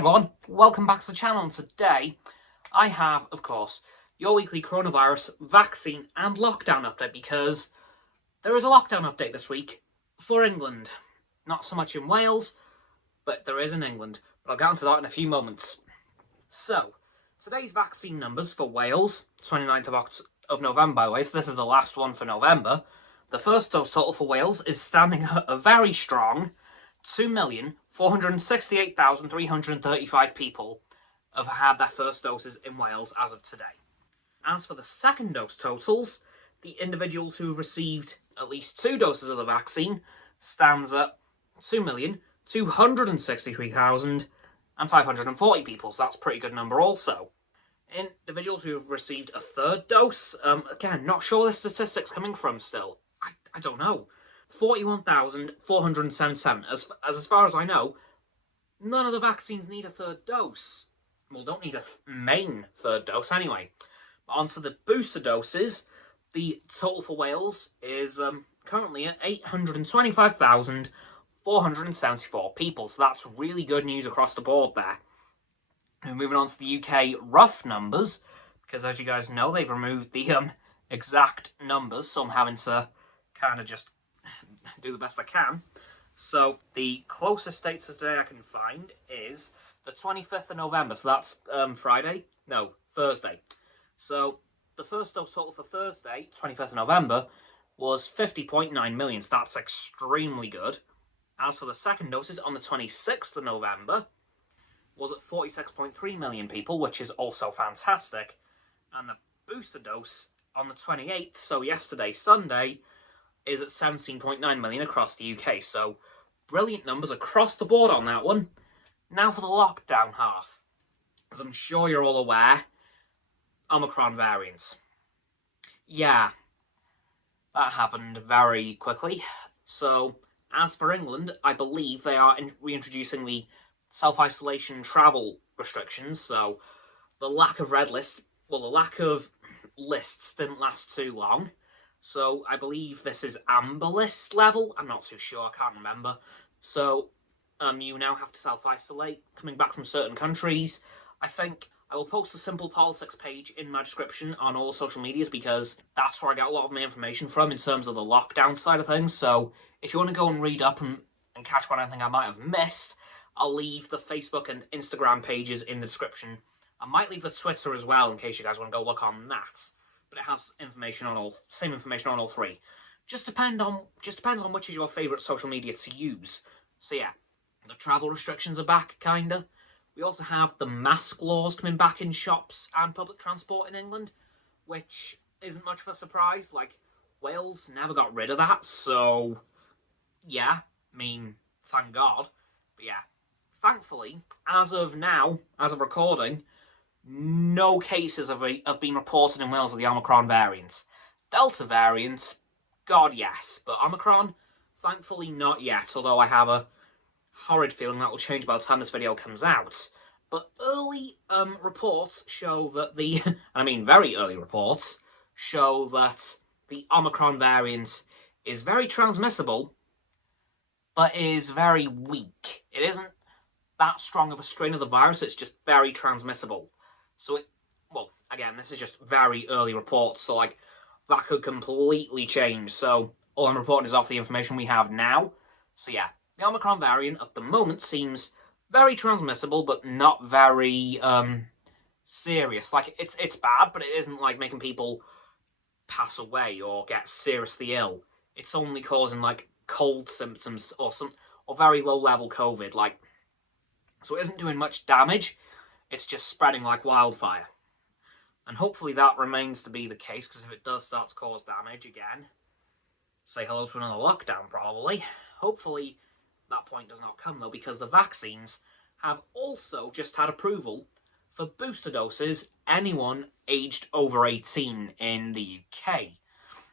everyone, welcome back to the channel, and today I have, of course, your weekly coronavirus vaccine and lockdown update, because there is a lockdown update this week for England. Not so much in Wales, but there is in England. But I'll get onto that in a few moments. So, today's vaccine numbers for Wales, 29th of November, by the way, so this is the last one for November. The first dose total for Wales is standing at a very strong 2,468,335 people have had their first doses in Wales as of today. As for the second dose totals, the individuals who received at least 2 doses of the vaccine stands at 2,263,540 people, so that's a pretty good number also. Individuals who have received a third dose, again, not sure where the statistics coming from still. I don't know. 41,477. As far as I know, none of the vaccines need a third dose. Well, don't need a main third dose anyway. But onto the booster doses, the total for Wales is currently at 825,474 people. So that's really good news across the board there. And moving on to the UK rough numbers, because as you guys know, they've removed the exact numbers, so I'm having to kind of just do the best I can. So the closest date to today I can find is the 25th of November, so that's Thursday. So the first dose total for Thursday, 25th of November, was 50.9 million, so that's extremely good. As for the second doses on the 26th of November, was at 46.3 million people, which is also fantastic. And the booster dose on the 28th, so yesterday, Sunday, is at 17.9 million across the UK. So, brilliant numbers across the board on that one. Now for the lockdown half. As I'm sure you're all aware, Omicron variants. Yeah, that happened very quickly. So, as for England, I believe they are reintroducing the self-isolation travel restrictions. So, the lack of lists didn't last too long. So, I believe this is amber list level. I'm not too sure, I can't remember. So, you now have to self-isolate coming back from certain countries. I think I will post a Simple Politics page in my description on all social medias, because that's where I get a lot of my information from in terms of the lockdown side of things. So, if you want to go and read up and catch what I think I might have missed, I'll leave the Facebook and Instagram pages in the description. I might leave the Twitter as well in case you guys want to go look on that. But it has same information on all three. Just depends on which is your favourite social media to use. So yeah, the travel restrictions are back, kinda. We also have the mask laws coming back in shops and public transport in England, which isn't much of a surprise. Like, Wales never got rid of that, so yeah, I mean, thank God. But yeah, thankfully, as of now, as of recording, no cases have been reported in Wales of the Omicron variant. Delta variant, God yes, but Omicron, thankfully not yet, although I have a horrid feeling that will change by the time this video comes out. But early reports show that very early reports show that the Omicron variant is very transmissible, but is very weak. It isn't that strong of a strain of the virus, it's just very transmissible. So, again, this is just very early reports, so, that could completely change. So, all I'm reporting is off the information we have now. So, yeah, the Omicron variant at the moment seems very transmissible, but not very, serious. It's bad, but it isn't, making people pass away or get seriously ill. It's only causing, cold symptoms or very low-level COVID, so it isn't doing much damage. It's just spreading like wildfire. And hopefully that remains to be the case, because if it does start to cause damage again, say hello to another lockdown probably. Hopefully that point does not come though, because the vaccines have also just had approval for booster doses anyone aged over 18 in the UK.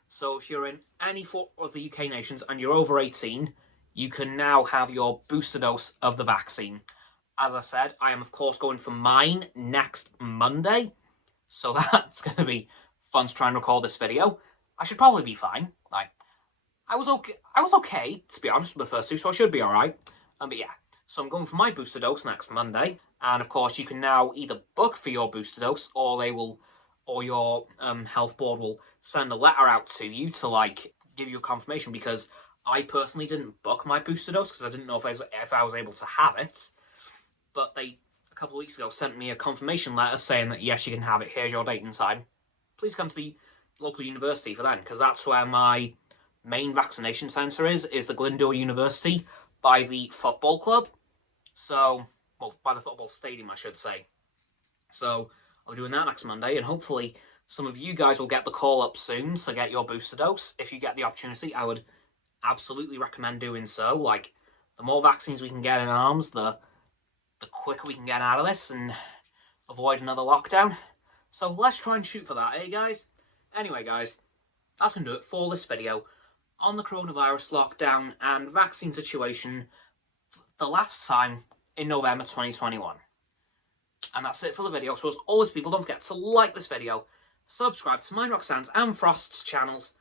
So if you're in any of the UK nations and you're over 18, you can now have your booster dose of the vaccine. As I said, I am of course going for mine next Monday, so that's going to be fun to try and record this video. I should probably be fine. I was okay to be honest with the first two, so I should be alright. But yeah, So I'm going for my booster dose next Monday, and of course you can now either book for your booster dose, or your health board will send a letter out to you to give you a confirmation. Because I personally didn't book my booster dose because I didn't know if I was able to have it, but they a couple of weeks ago sent me a confirmation letter saying that yes, you can have it. Here's your date and time. Please come to the local university for then, because that's where my main vaccination centre is the Glyndŵr University by the football club. So, well, by the football stadium, I should say. So, I'll be doing that next Monday, and hopefully some of you guys will get the call up soon to get your booster dose. If you get the opportunity, I would absolutely recommend doing so. The more vaccines we can get in arms, the quicker we can get out of this and avoid another lockdown. So let's try and shoot for that, eh, guys? Anyway, guys, that's going to do it for this video on the coronavirus lockdown and vaccine situation the last time in November 2021. And that's it for the video. So as always, people, don't forget to like this video, subscribe to mine, Roxanne's and Frost's channels.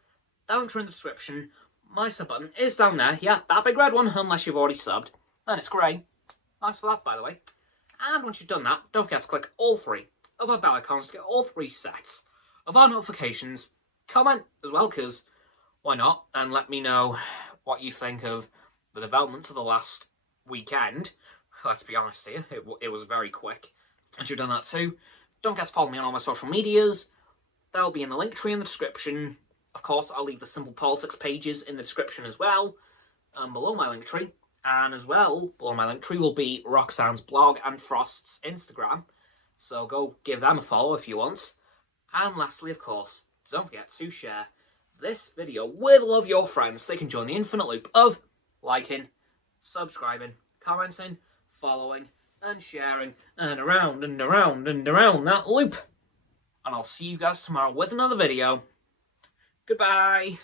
The links are in the description. My sub button is down there. Yeah, that big red one, unless you've already subbed. Then it's grey. Thanks for that, by the way. And once you've done that, don't forget to click all 3 of our bell icons to get all 3 sets of our notifications. Comment as well, because why not? And let me know what you think of the developments of the last weekend. Let's be honest here, it was very quick. Once you've done that too, don't forget to follow me on all my social medias. They'll be in the link tree in the description. Of course, I'll leave the Simple Politics pages in the description as well, below my link tree. And as well, below my link tree will be Roxanne's blog and Frost's Instagram. So go give them a follow if you want. And lastly, of course, don't forget to share this video with all of your friends so they can join the infinite loop of liking, subscribing, commenting, following, and sharing, and around and around and around that loop. And I'll see you guys tomorrow with another video. Goodbye.